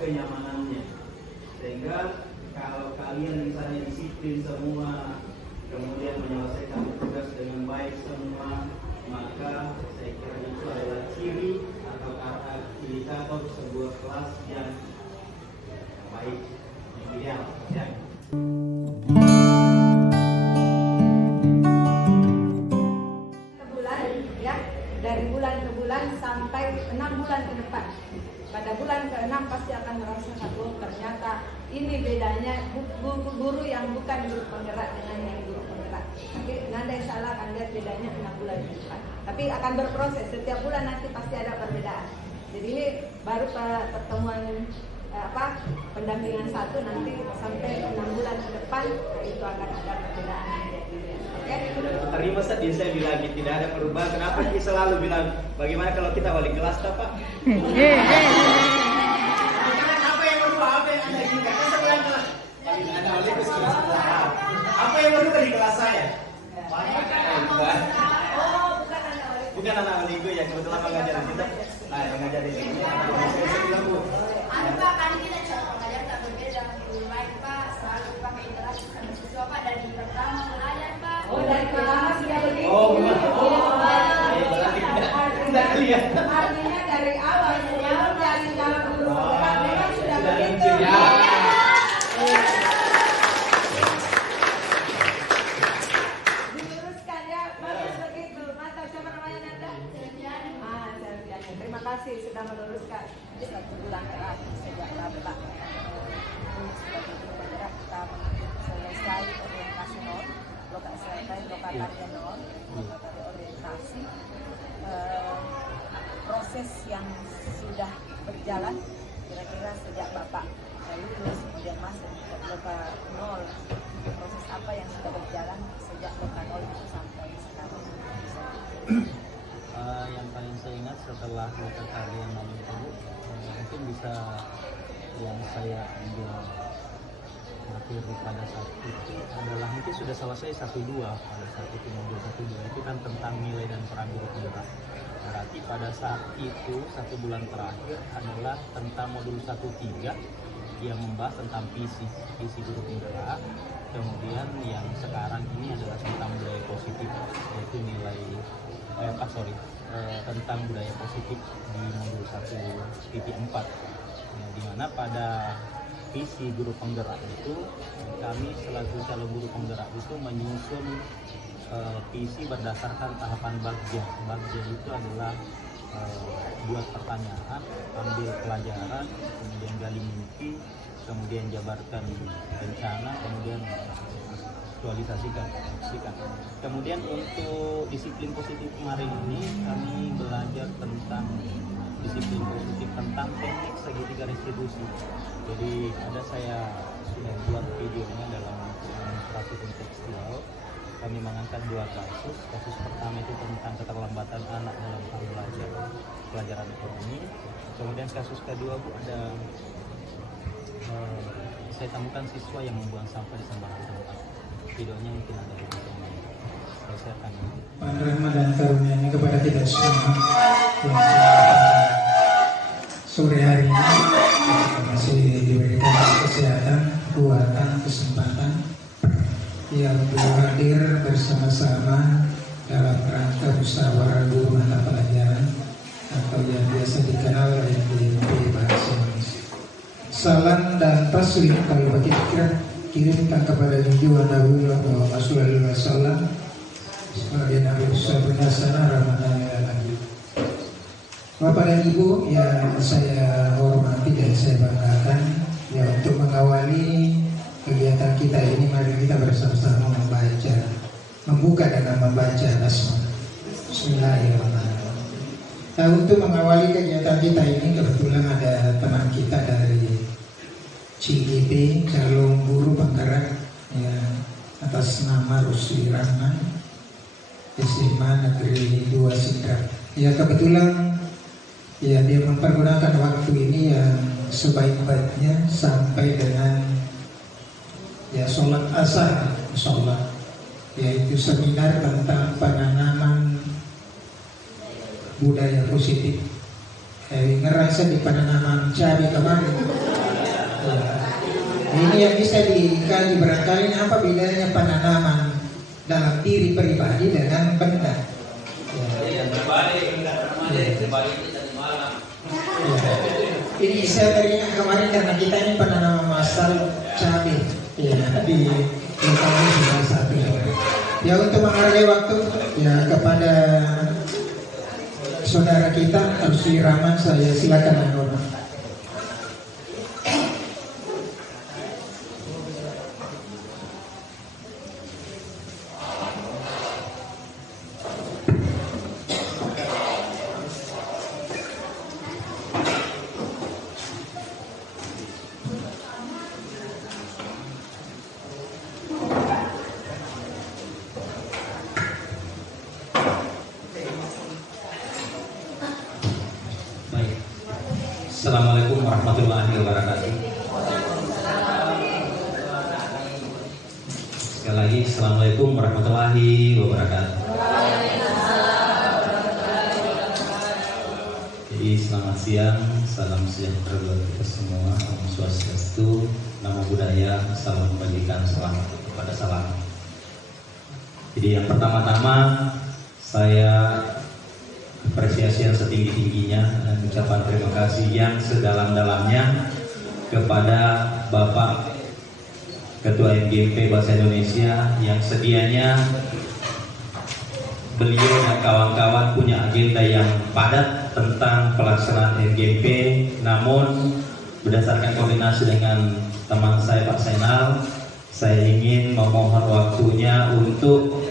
kenyamanannya. Sehingga kalau kalian misalnya disiplin semua, kemudian menyelesaikan tugas dengan baik semua, maka saya kira itu adalah ciri atau indikator sebuah kelas yang baik, yang ideal. Ya. Bulan, ya, dari bulan ke bulan sampai 6 bulan ke depan. Pada bulan ke-6 pasti akan merasakan, oh ternyata ini bedanya guru yang bukan guru penggerak dengan yang guru penggerak. Tapi nanti insya Allah akan lihat bedanya 6 bulan ke depan. Tapi akan berproses, setiap bulan nanti pasti ada perbedaan. Jadi ini baru pertemuan pendampingan 1 nanti sampai 6 bulan ke depan itu akan ada perbedaan. Oke? Terima saja saya bilang tidak ada perubahan. Kenapa dia selalu bilang bagaimana kalau kita wali kelas Pak? Apa yang berubah? Apa yang Anda inginkan? Saya bilang kelas. Anda wali kelas. Apa yang berubah di kelas saya? Bukan anak wali ya, kebetulan mengajar di kita. Nah, mengajar di sini. Pak, kan kita cara mengajar tak berbeda. Lebih baik Pak, selalu pakai interaksi sama siswa Pak dari pertama belajar Pak. Oh, dari pertama sudah begitu. Oh, berarti tidak lihat. Artinya dari awal dari cara guru penggerak memang sudah begitu. Diluruskan ya, bagus begitu. Mantap, siapa namanya Nanda? Selviani. Terima kasih sudah meluruskan. 1 bulan terakhir sejak Bapak sebagai guru penggerak kita selesai orientasi nol, lokatarnya nol, lokatari orientasi. Proses yang sudah berjalan kira-kira sejak Bapak lulus kemudian masuk ke loka nol, proses apa yang sudah berjalan sejak loka nol itu sampai sekarang? Yang paling saya ingat setelah lokatari yang nol itu mungkin bisa yang saya ambil materi pada saat itu adalah mungkin sudah selesai 1-2 pada saat itu modul 1-2 itu kan tentang nilai dan peran guru penggerak. Berarti pada saat itu 1 bulan terakhir adalah tentang modul 1-3 yang membahas tentang visi guru penggerak. Kemudian yang sekarang ini adalah tentang budaya positif, yaitu nilai tentang budaya positif di modul 1.4 ya, di mana pada visi guru penggerak itu kami selaku calon guru penggerak itu menyusun visi berdasarkan tahapan bagja. Bagja itu adalah buat pertanyaan, ambil pelajaran, kemudian gali mimpi, kemudian jabarkan rencana, kemudian aktualisasikan. Kemudian untuk disiplin positif kemarin ini kami belajar tentang disiplin positif tentang teknik segitiga restitusi. Jadi saya sudah buat videonya dalam demonstrasi kontekstual. Kami mengangkat 2 kasus. Kasus pertama itu tentang keterlambatan anak dalam hal belajar pelajaran ekonomi. Kemudian kasus kedua ada saya temukan siswa yang membuang sampah di sembarang tempat. Videonya mungkin ada di sini. Saya akan rahmat dan karunia-Nya kepada kita semua yang sore hari ini kita masih diberikan kesehatan, kekuatan, kesempatan yang hadir bersama-sama dalam rangka musyawarah guru mata pelajaran atau yang biasa dikenal MDP bahasa Indonesia. Salam dan taslim kalau bagi kirimkan kepada junjungan Nabi Muhammad sallallahu alaihi wasallam sebagai Nabi Muhammad sallallahu. Bapak dan Ibu yang saya hormati dan saya banggakan, ya untuk mengawali kegiatan kita ini mari kita bersama-sama membuka dengan membaca basmalah. Bismillahirrahmanirrahim. Nah, untuk mengawali kegiatan kita ini kebetulan ada teman kita dari CGP, calon guru penggerak ya, atas nama Rusli Rahman, SMA Negeri 2 Sidrap. Ya kebetulan ya dia mempergunakan waktu ini yang sebaik-baiknya sampai dengan ya sholat asar, insyaallah, yaitu seminar tentang penanaman budaya positif. Ngerasa di penanaman cabai kemarin. Ya. Ini yang bisa dikaji barangkali apa bedanya penanaman dalam diri pribadi dengan benda. Ya. Ini saya teringat kemarin karena kita ini penanaman massal cabai ya, di kami sudah sapi. Ya, untuk menghargai waktu ya kepada saudara kita Arsi Rahman, saya silakan menurut. Assalamualaikum warahmatullahi wabarakatuh. Sekali lagi, Assalamualaikum warahmatullahi wabarakatuh. Jadi selamat siang, salam sejahtera buat kita semua, Om Swastiastu, Namo Buddhaya, salam kebajikan, salam kepada salam. Jadi yang pertama-tama saya apresiasi yang setinggi-tingginya dan ucapan terima kasih yang sedalam-dalamnya kepada Bapak Ketua MGMP Bahasa Indonesia yang sedianya beliau dan kawan-kawan punya agenda yang padat tentang pelaksanaan MGMP, namun berdasarkan koordinasi dengan teman saya Pak Zainal, saya ingin memohon waktunya untuk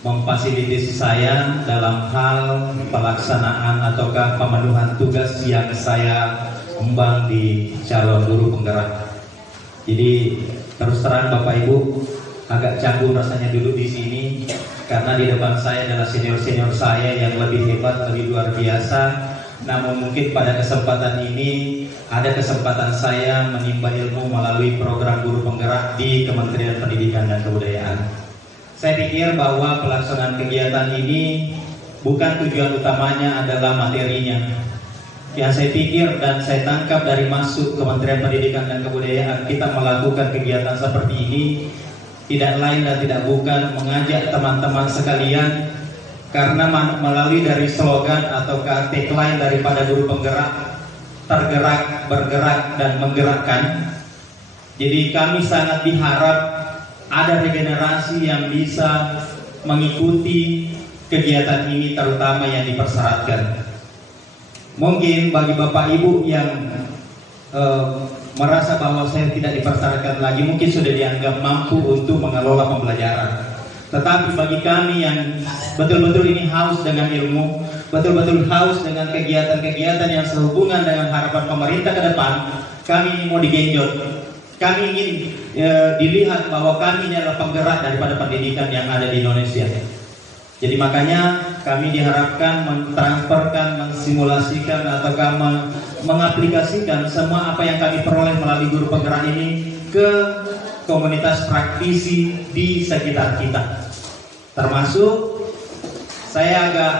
memfasilitasi saya dalam hal pelaksanaan ataukah pemenuhan tugas yang saya emban di calon guru penggerak. Jadi terus terang Bapak Ibu agak canggung rasanya duduk di sini karena di depan saya adalah senior-senior saya yang lebih hebat, lebih luar biasa. Namun mungkin pada kesempatan ini ada kesempatan saya menimba ilmu melalui program guru penggerak di Kementerian Pendidikan dan Kebudayaan. Saya pikir bahwa pelaksanaan kegiatan ini bukan tujuan utamanya adalah materinya. Yang saya pikir dan saya tangkap dari masuk Kementerian Pendidikan dan Kebudayaan, kita melakukan kegiatan seperti ini tidak lain dan tidak bukan mengajak teman-teman sekalian, karena melalui dari slogan atau tagline daripada guru penggerak, tergerak, bergerak, dan menggerakkan. Jadi kami sangat diharap ada regenerasi yang bisa mengikuti kegiatan ini, terutama yang dipersyaratkan. Mungkin bagi Bapak Ibu yang merasa bahwa saya tidak dipersyaratkan lagi, mungkin sudah dianggap mampu untuk mengelola pembelajaran. Tetapi bagi kami yang betul-betul ini haus dengan ilmu, betul-betul haus dengan kegiatan-kegiatan yang sehubungan dengan harapan pemerintah ke depan, kami ini mau digenjot. Kami ingin dilihat bahwa kami ini adalah penggerak daripada pendidikan yang ada di Indonesia. Jadi makanya kami diharapkan mentransferkan, mensimulasikan atau mengaplikasikan semua apa yang kami peroleh melalui guru penggerak ini ke komunitas praktisi di sekitar kita. Termasuk saya agak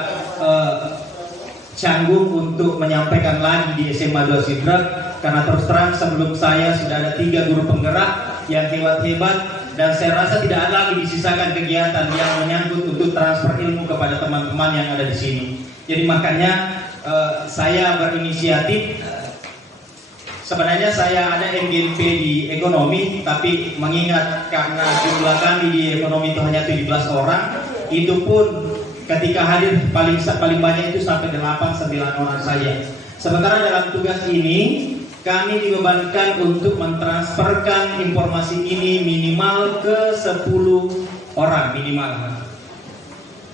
canggung untuk menyampaikan lagi di SMA 2 Sidrap, karena terus terang sebelum saya sudah ada 3 guru penggerak yang hebat-hebat, dan saya rasa tidak ada lagi disisakan kegiatan yang menyangkut untuk transfer ilmu kepada teman-teman yang ada di sini. Jadi makanya saya berinisiatif. Sebenarnya saya ada MGMP di ekonomi, tapi mengingat karena jumlah kami di ekonomi itu hanya 17 orang, itu pun ketika hadir paling banyak itu sampai 8-9 orang saja. Sementara dalam tugas ini kami dibebankan untuk mentransferkan informasi ini minimal ke 10 orang minimal.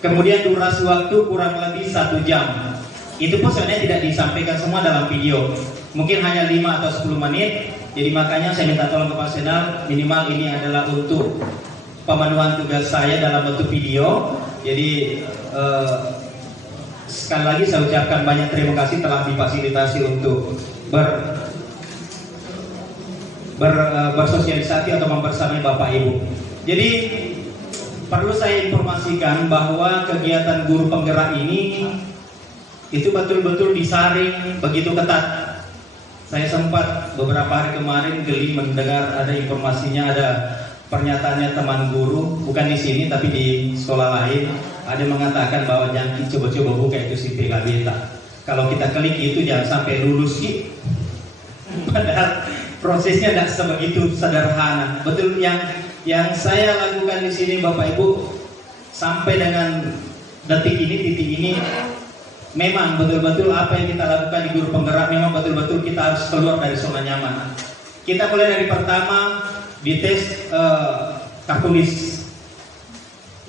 Kemudian durasi waktu kurang lebih 1 jam. Itu pun sebenarnya tidak disampaikan semua dalam video. Mungkin hanya 5 atau 10 menit. Jadi makanya saya minta tolong ke Pak Zainal, minimal ini adalah untuk pemenuhan tugas saya dalam bentuk video. Jadi sekali lagi saya ucapkan banyak terima kasih telah difasilitasi untuk bersosialisasi atau membersamai Bapak Ibu. Jadi perlu saya informasikan bahwa kegiatan guru penggerak ini itu betul-betul disaring begitu ketat. Saya sempat beberapa hari kemarin geli mendengar ada informasinya, ada pernyataannya teman guru, bukan di sini tapi di sekolah lain, ada mengatakan bahwa jangan coba-coba buka itu CPK beta. Kalau kita klik itu jangan sampai lulus sih. Padahal prosesnya tidak sebegitu sederhana. Betul, yang saya lakukan di sini Bapak Ibu sampai dengan detik ini, titik ini, memang betul-betul apa yang kita lakukan di guru penggerak, memang betul-betul kita harus keluar dari zona nyaman. Kita mulai dari pertama di tes tertulis.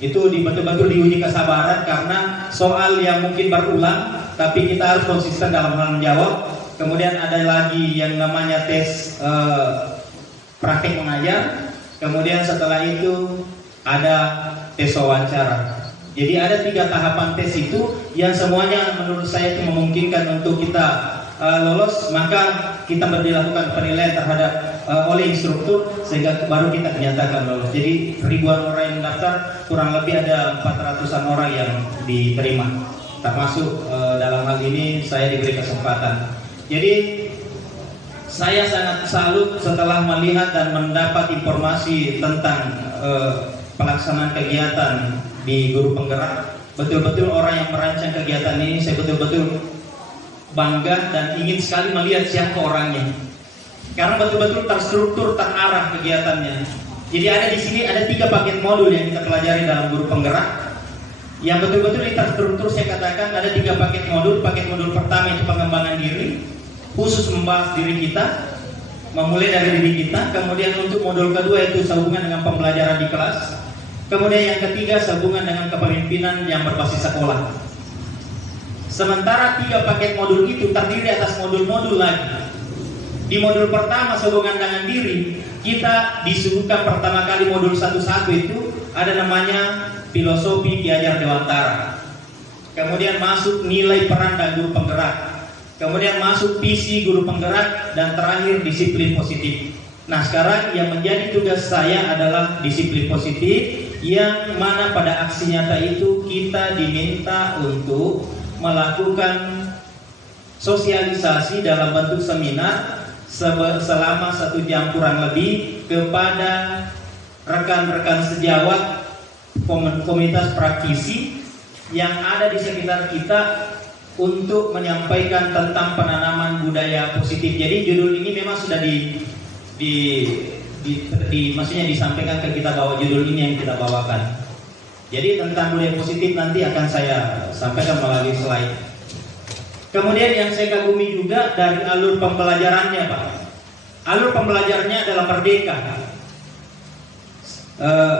Itu betul-betul diuji kesabaran karena soal yang mungkin berulang, tapi kita harus konsisten dalam hal menjawab. Kemudian ada lagi yang namanya tes praktik mengajar. Kemudian setelah itu ada tes wawancara. Jadi ada 3 tahapan tes itu yang semuanya menurut saya itu memungkinkan untuk kita lolos, maka kita dilakukan penilaian terhadap oleh instruktur sehingga baru kita dinyatakan lolos. Jadi ribuan orang yang mendaftar, kurang lebih ada 400-an orang yang diterima. Termasuk dalam hal ini saya diberi kesempatan. Jadi saya sangat salut setelah melihat dan mendapat informasi tentang pelaksanaan kegiatan di guru penggerak. Betul-betul orang yang merancang kegiatan ini saya betul-betul bangga dan ingin sekali melihat siapa orangnya. Karena betul-betul terstruktur, terarah kegiatannya. Jadi ada di sini ada 3 paket modul yang kita pelajari dalam guru penggerak. Yang betul-betul terstruktur, saya katakan ada 3 paket modul. Paket modul pertama itu pengembangan diri, khusus membahas diri kita, memulai dari diri kita. Kemudian untuk modul kedua itu sehubungan dengan pembelajaran di kelas. Kemudian yang ketiga sehubungan dengan kepemimpinan yang berbasis sekolah. Sementara 3 paket modul itu terdiri atas modul-modul lagi. Di modul pertama sehubungan dengan diri, kita disuguhkan pertama kali modul 1.1 itu ada namanya filosofi Ki Hajar Dewantara. Kemudian masuk nilai peran dan guru penggerak. Kemudian masuk visi guru penggerak dan terakhir disiplin positif. Nah, sekarang yang menjadi tugas saya adalah disiplin positif, yang mana pada aksi nyata itu kita diminta untuk melakukan sosialisasi dalam bentuk seminar selama 1 jam kurang lebih kepada rekan-rekan sejawat komunitas praktisi yang ada di sekitar kita untuk menyampaikan tentang penanaman budaya positif. Jadi judul ini memang sudah maksudnya disampaikan ke kita bahwa judul ini yang kita bawakan. Jadi tentang budaya positif nanti akan saya sampaikan melalui slide. Kemudian yang saya kagumi juga dari alur pembelajarannya, Pak. Alur pembelajarannya adalah merdeka.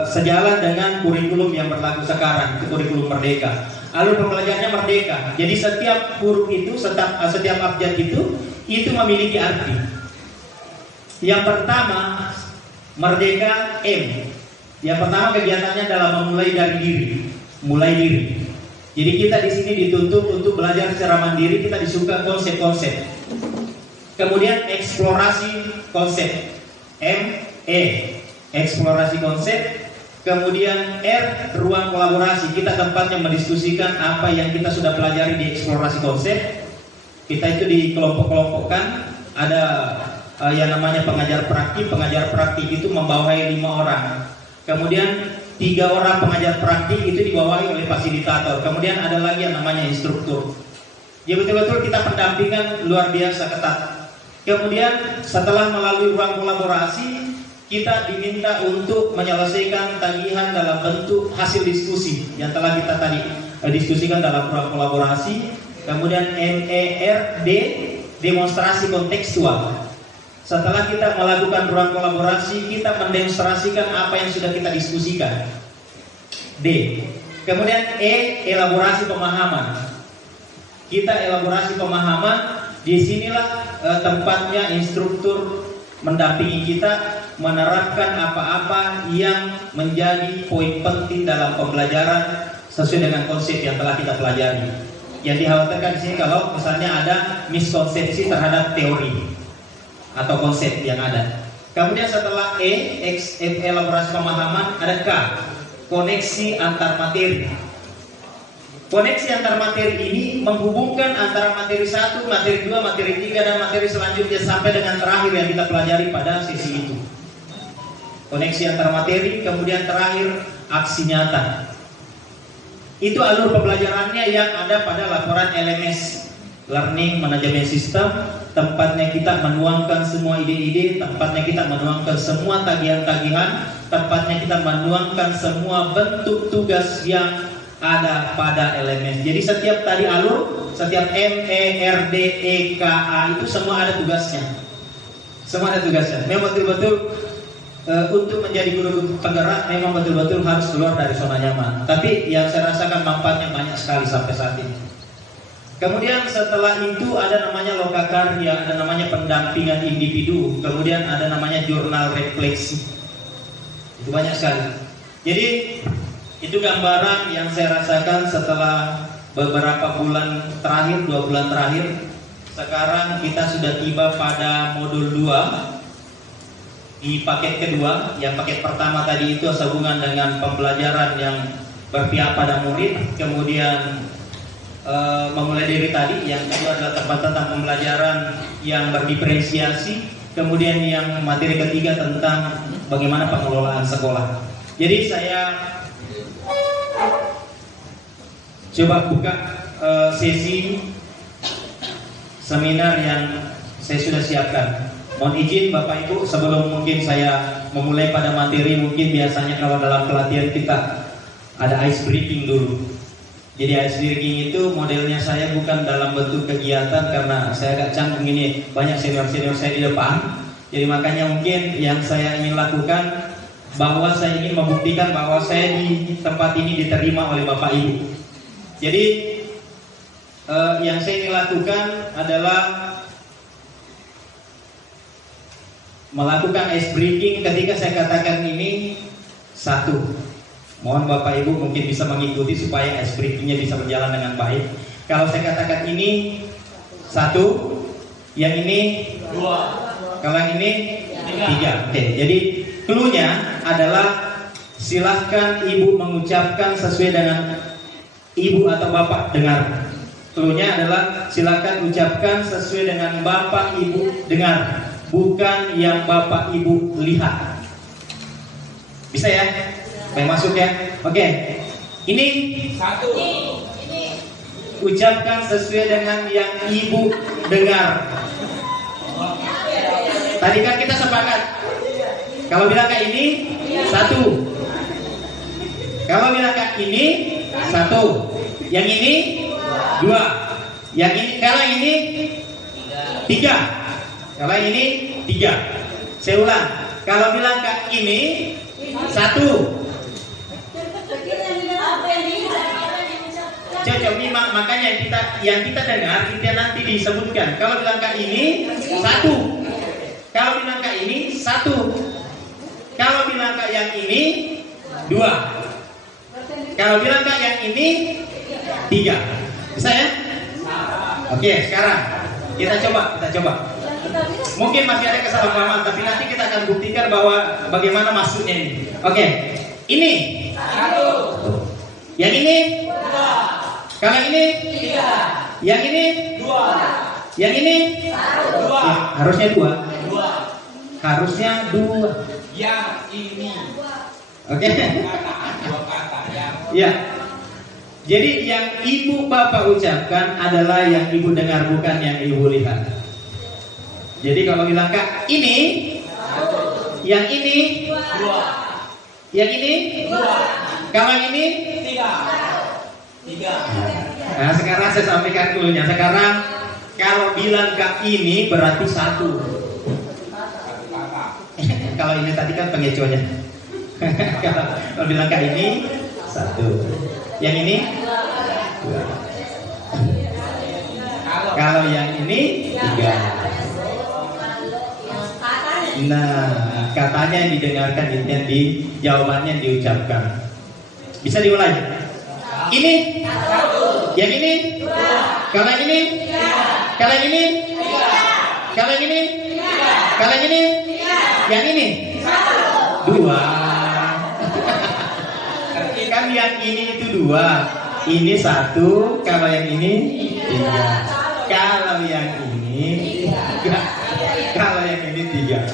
Sejalan dengan kurikulum yang berlaku sekarang, itu kurikulum merdeka. Alur pembelajarannya merdeka. Jadi setiap huruf itu, setiap abjad itu memiliki arti. Yang pertama, merdeka M. Yang pertama kegiatannya adalah memulai dari diri, mulai diri. Jadi kita di sini dituntut untuk belajar secara mandiri, kita disuka konsep-konsep. Kemudian eksplorasi konsep, M-E, eksplorasi konsep. Kemudian R, ruang kolaborasi. Kita tempatnya mendiskusikan apa yang kita sudah pelajari di eksplorasi konsep. Kita itu dikelompok-kelompokkan. Ada yang namanya pengajar praktik. Pengajar praktik itu membawahi 5 orang. Kemudian 3 orang pengajar praktik itu dibawahi oleh fasilitator. Kemudian ada lagi yang namanya instruktur. Ya betul-betul kita pendampingan luar biasa ketat. Kemudian setelah melalui ruang kolaborasi, kita diminta untuk menyelesaikan tagihan dalam bentuk hasil diskusi yang telah kita tadi diskusikan dalam ruang kolaborasi. Kemudian MERD, demonstrasi kontekstual. Setelah kita melakukan ruang kolaborasi, kita mendemonstrasikan apa yang sudah kita diskusikan. D. Kemudian E, elaborasi pemahaman. Kita elaborasi pemahaman. Disinilah tempatnya instruktur mendampingi kita menerapkan apa-apa yang menjadi poin penting dalam pembelajaran sesuai dengan konsep yang telah kita pelajari. Yang dikhawatirkan di sini kalau misalnya ada miskonsepsi terhadap teori atau konsep yang ada. Kemudian setelah E, elaborasi pemahaman, ada K, koneksi antar materi. Koneksi antar materi ini menghubungkan antara materi 1, materi 2, materi 3, dan materi selanjutnya sampai dengan terakhir yang kita pelajari pada sesi itu. Koneksi antar materi, kemudian terakhir aksi nyata. Itu alur pembelajarannya yang ada pada laporan LMS, Learning Management System. Tempatnya kita menuangkan semua ide-ide, tempatnya kita menuangkan semua tagihan-tagihan, tempatnya kita menuangkan semua bentuk tugas yang ada pada LMS. Jadi setiap tadi alur, setiap M, E, R, D, E, K, A itu semua ada tugasnya. Semua ada tugasnya. Memang betul-betul untuk menjadi guru penggerak memang betul-betul harus keluar dari zona nyaman. Tapi yang saya rasakan manfaatnya banyak sekali sampai saat ini. Kemudian setelah itu ada namanya loka karya, ada namanya pendampingan individu, kemudian ada namanya jurnal refleksi. Itu banyak sekali. Jadi itu gambaran yang saya rasakan setelah beberapa bulan terakhir, 2 bulan terakhir. Sekarang kita sudah tiba pada modul 2 di paket kedua. Yang paket pertama tadi itu sehubungan dengan pembelajaran yang berpihak pada murid, kemudian memulai dari tadi. Yang kedua adalah tentang pembelajaran yang berdiferensiasi, kemudian yang materi ketiga tentang bagaimana pengelolaan sekolah. Jadi saya coba buka sesi seminar yang saya sudah siapkan. Mohon izin Bapak Ibu, sebelum mungkin saya memulai pada materi, mungkin biasanya kalau dalam pelatihan kita ada ice breaking dulu. Jadi ice breaking itu modelnya saya bukan dalam bentuk kegiatan, karena saya agak canggung ini, banyak senior-senior saya di depan. Jadi makanya mungkin yang saya ingin lakukan, bahwa saya ingin membuktikan bahwa saya di tempat ini diterima oleh Bapak Ibu. Jadi yang saya ingin lakukan adalah melakukan ice breaking. Ketika saya katakan ini satu, mohon Bapak Ibu mungkin bisa mengikuti supaya ice breakingnya bisa berjalan dengan baik. Kalau saya katakan ini satu, yang ini dua, kalau yang ini tiga. Oke, jadi cluenya adalah silahkan Ibu mengucapkan sesuai dengan Ibu atau Bapak dengar. Cluenya adalah silahkan ucapkan sesuai dengan Bapak Ibu dengar, bukan yang Bapak Ibu lihat. Bisa ya? Baik, masuk ya. Oke. Ini satu. Ucapkan sesuai dengan yang Ibu dengar. Tadi kan kita sepakat. Kalau bilang kayak ini satu. Kalau bilang kayak ini satu. Yang ini dua. Yang ini, kalau ini tiga. Kalau ini tiga. Saya ulang. Kalau bilang kayak ini satu. Cocok nih, makanya yang kita dengar kita nanti disebutkan. Kalau bilang kayak ini satu. Kalau bilang kayak ini satu. Kalau bilang kayak yang ini dua. Kalau bilang kayak yang ini tiga. Bisa ya? Oke, sekarang kita coba. Mungkin masih ada kesalahpahaman, tapi nanti kita akan buktikan bahwa bagaimana maksudnya ini. Oke, ini satu. Yang ini dua. Kalau ini tiga. Yang ini dua. Yang ini dua. Ya, harusnya dua. Harusnya dua. Yang ini. Oke. Dua kata ya. Jadi yang Ibu Bapak ucapkan adalah yang Ibu dengar, bukan yang Ibu lihat. Jadi kalau bilang Kak ini, yang ini dua. Yang ini dua. Kalau yang ini tiga. Nah, sekarang saya sampaikan dulunya. Sekarang kalau bilang Kak ini berarti satu. Kalau ini tadi kan pengecohnya. Kalau bilang Kak ini satu. Yang ini dua. Kalau yang ini tiga. Nah, katanya yang didengarkan yang di jawabannya yang diucapkan. Bisa diulang. Ini yang ini. Kalau yang ini. Kalau yang ini. Kalau yang ini. Kalau yang ini. Yang ini dua. Kan yang ini itu dua. Ini 1, kalau yang ini 3, kalau yang ini 3, kalau yang ini 3.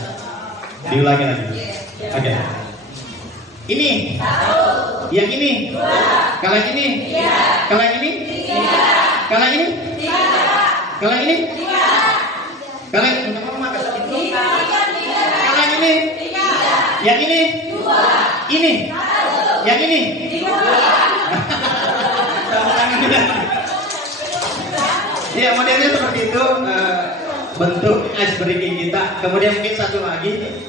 Diulangi lagi. Oke. Ini. Yang ini. Kalau yang ini. Kalau yang ini. Kalau yang ini. Kalau yang ini. Kalau yang ini. Kalau yang ini. Yang ini. Ini. Yang ini. Ya, modelnya seperti itu bentuk ice breaking kita. Kemudian mungkin satu lagi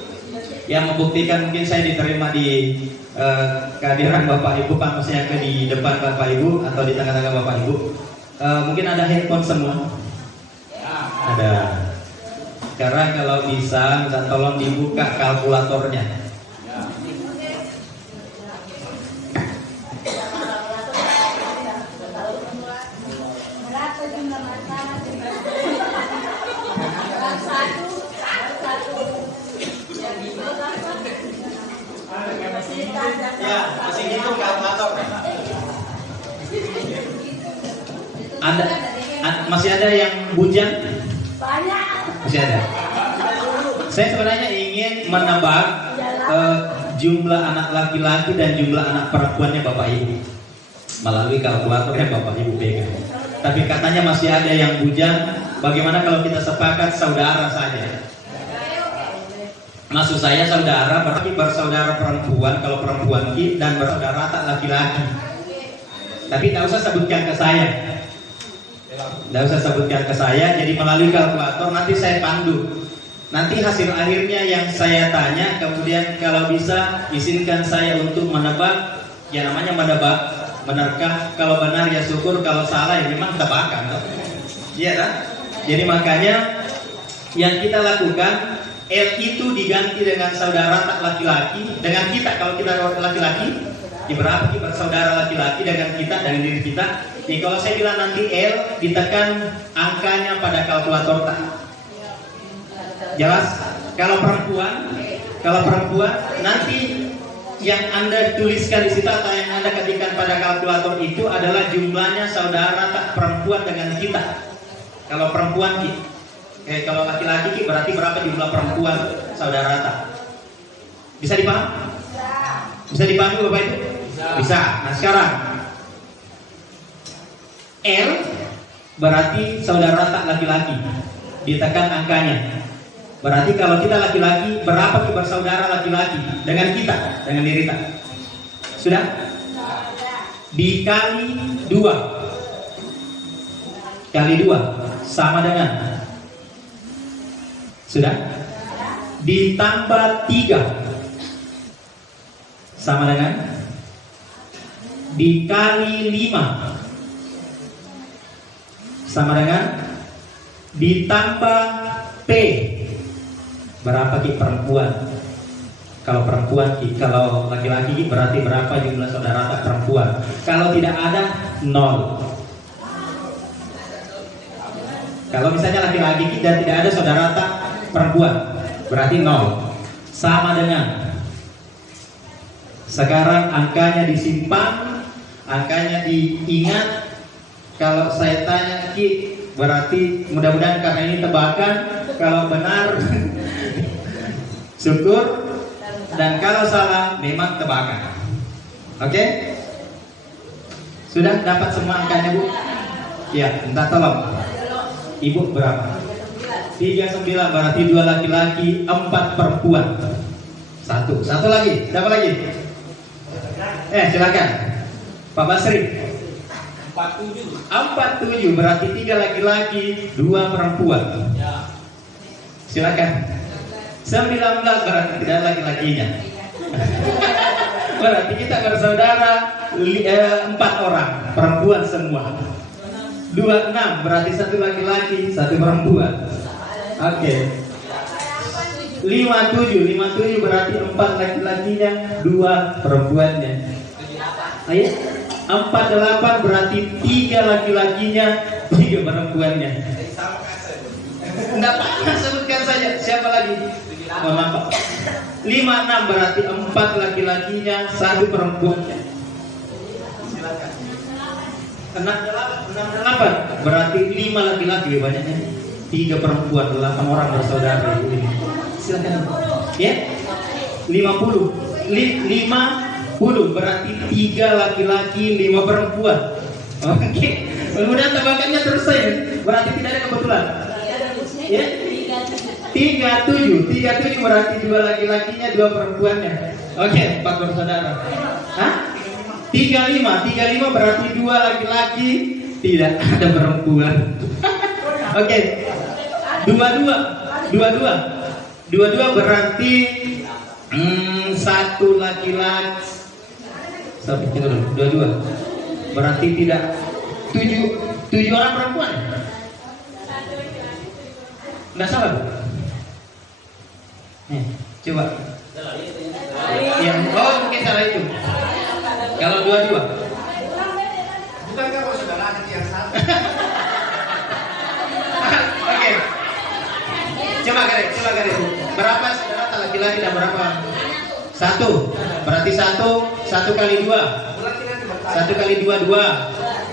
yang membuktikan mungkin saya diterima di kehadiran Bapak Ibu, maksudnya di depan Bapak Ibu atau di tengah-tengah Bapak Ibu. Mungkin ada handphone semua? Ada. Karena kalau bisa, minta tolong dibuka kalkulatornya. Ya, masih hitung kalkulator. Masih ada yang bujang? Banyak. Masih ada. Saya sebenarnya ingin menebak jumlah anak laki-laki dan jumlah anak perempuannya Bapak Ibu melalui kalkulatornya Bapak Ibu pegang. Tapi katanya masih ada yang bujang. Bagaimana kalau kita sepakat saudara saja? Maksud saya saudara berarti bersaudara perempuan, kalau perempuan dan bersaudara tak laki-laki. Tapi tidak usah sebutkan ke saya. Tidak usah sebutkan ke saya. Jadi melalui kalkulator nanti saya pandu. Nanti hasil akhirnya yang saya tanya, kemudian kalau bisa izinkan saya untuk menebak. Ya namanya menebak, menerka. Kalau benar ya syukur, kalau salah ya memang tebakan. Iya kan? Jadi makanya yang kita lakukan, L itu diganti dengan saudara tak laki-laki. Dengan kita, kalau kita laki-laki, berapa kita bersaudara laki-laki dengan kita, dengan diri kita. Jadi kalau saya bilang nanti L, ditekan angkanya pada kalkulator tak. Jelas? Kalau perempuan nanti yang Anda tuliskan di situ atau yang Anda ketikkan pada kalkulator itu adalah jumlahnya saudara tak perempuan dengan kita. Kalau perempuan kalau laki-laki berarti berapa jumlah perempuan saudara tak? Bisa dipaham? Bisa dipahami Bapak Ibu? Bisa. Nah sekarang L berarti saudara tak laki-laki. Ditekan angkanya. Berarti kalau kita laki-laki, berapa kita bersaudara laki-laki dengan kita, dengan diri kita? Sudah? Dikali 2. Kali 2 sama dengan, sudah? Ditambah 3 sama dengan, dikali 5 sama dengan, ditambah P. Berapa ki perempuan? Kalau perempuan ki, kalau laki-laki ki berarti berapa jumlah saudara tak perempuan? Kalau tidak ada 0. Kalau misalnya laki-laki ki dan tidak ada saudara tak perempuan, berarti 0. Sama dengan, sekarang angkanya disimpan, angkanya diingat. Kalau saya tanya ki, berarti mudah-mudahan karena ini tebakan. Kalau benar syukur, dan kalau salah memang tebakan. Oke? Sudah dapat semua angkanya Bu? Ya, minta tolong. Ibu berapa? 39, berarti 2 laki-laki, 4 perempuan. Satu lagi, siapa lagi? Silakan Pak Basri. 47 berarti 3 laki-laki, 2 perempuan. Silakan. 19 berarti tidak laki-lakinya. Berarti kita bersaudara 4 orang, perempuan semua. 26 berarti 1 laki-laki, 1 perempuan. Oke. 57 berarti 4 laki-lakinya, 2 perempuannya. Ayo. 48 berarti 3 laki-lakinya, 3 perempuannya. Enggak apa-apa, sebutkan saja. Siapa lagi? Mohon maaf. 56 berarti 4 laki-lakinya, 1 perempuannya. Silakan. delapan. Berarti 5 laki-laki banyaknya. 3 perempuan, 8 orang bersaudara ini. Silakan. Ya? 50. 50 berarti 3 laki-laki, 5 perempuan. Oke. Kemudian tambahkannya terus saya. Berarti tidak ada kebetulan. Ya? 37 berarti 2 laki-lakinya, 2 perempuannya. Oke, 4 bersaudara. Hah? 35 berarti 2 laki-laki, tidak ada perempuan. Oke. 22 berarti 1 laki-laki. Sampai kita dulu. 22 berarti tidak 7 orang perempuan. Enggak salah, Bu? Coba. Oh, mungkin salah itu. Kalau 22. Bukankah kalau saudara ada yang sama? Oke. Coba garis. Berapa saudara laki-laki dan berapa? 1. Berarti 1 kali 2. 1 kali 2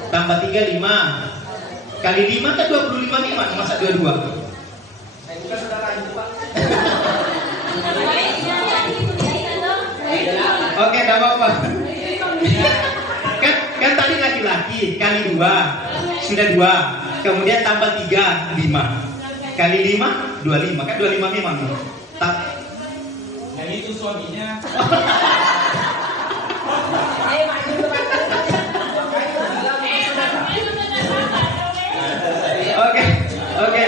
tambah 3 5. Kali 5 kan 25 masa 22. Bukan saudara itu, Pak. Oke, enggak apa-apa. Kan tadi laki-laki kali 2 sudah 2. Kemudian tambah 3 5. Kali 5 25. Kan 25 memang. Yang itu suaminya. Oke.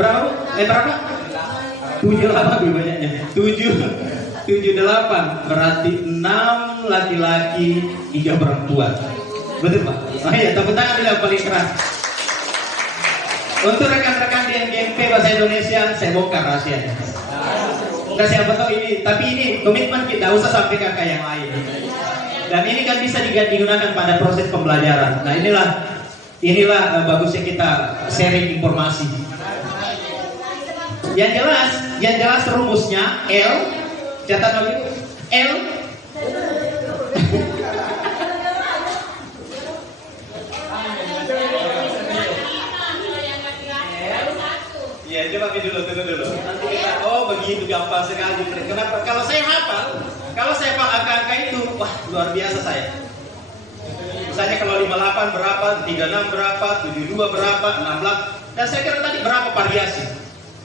Berapa? Berapa? 78 lebih banyaknya. 78 berarti 6 laki-laki, 3 perempuan. Betul, Pak? Oh iya, tepuk tangan dulu yang paling keras. Untuk rekan-rekan di MGMP Bahasa Indonesia, saya bongkar rahasianya. Nah, siapa tahu ini, tapi ini komitmen kita, usah sampaikan ke yang lain. Dan ini kan bisa digunakan pada proses pembelajaran. Nah, inilah bagusnya kita sharing informasi. Yang jelas rumusnya L, catat lagi L. Ya, coba tunggu dulu. Nanti kita, begitu gampang sekali. Kenapa? Kalau saya hafal angka-angka itu, wah luar biasa saya. Misalnya kalau 58 berapa, 36 berapa, 72 berapa, 16. Dan saya kira tadi berapa variasi.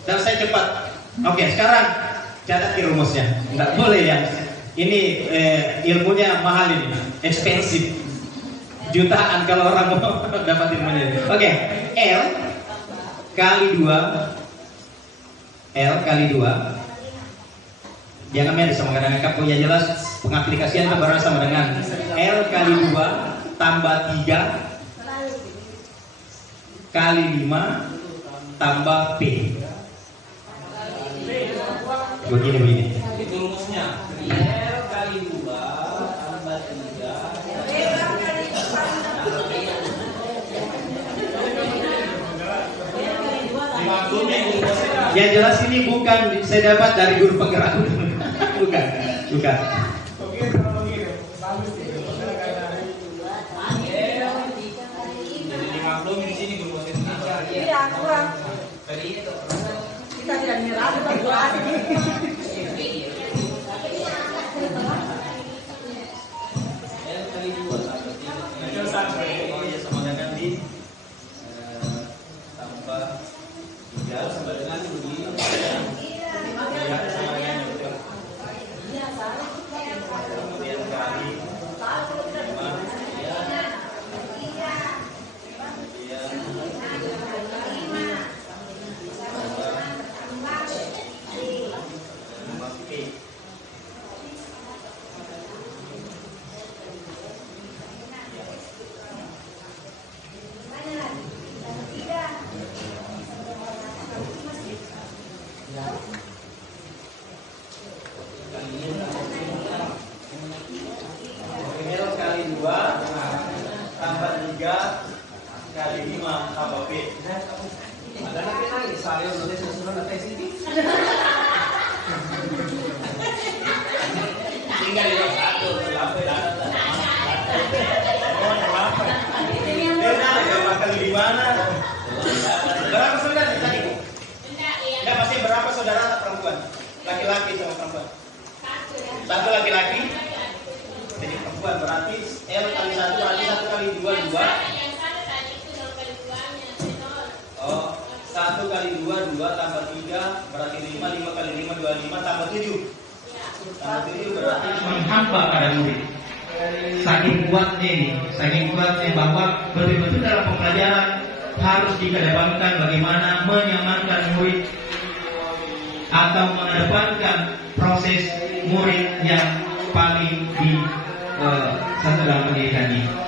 Dan saya cepat. Oke, sekarang catat di rumusnya. Nggak boleh ya. Ini ilmunya mahal ini, expensive. Jutaan kalau orang mau dapat ilmunya. Oke, L kali 2. Jangan main sama dengan angka. Ya jelas pengaplikasian itu sama dengan L kali 2 tambah 3 kali 5 tambah P. Begini. Itu rumusnya. L kali 2 tambah 3. Yang jelas ini bukan saya dapat dari guru penggerak. Bukan. Jadi dimaklumi di sini guru bahasa Indonesia. Iya, kurang. Kita tidak nyerah, kita buat. L kali 2 tambah 3. Oh iya, sama dengan di tambah 3 sama dengan begini. Ya, sama dengan juga. Kemudian kali 5. L kali 2 tambah 3 kali 5 tambah P. Ada lagi nangis, saya udah susunan ada sini. Tinggal 1, berapa ya? Berarti berapa saudara anak perempuan? Laki-laki sama perempuan? Satu laki-laki. Jadi perempuan berarti L kali 1 berarti 1 kali 2 2. Oh, 1 kali 2 2 tambah 3 berarti 5 kali 5 25 tambah 7. Tambah 7 berarti Menghampa pada murid. Saking kuatnya bahwa betul-betul dalam pembelajaran harus dikedepankan bagaimana menyamankan murid atau mengedepankan proses murid yang paling di satu dalam pendidikan ini.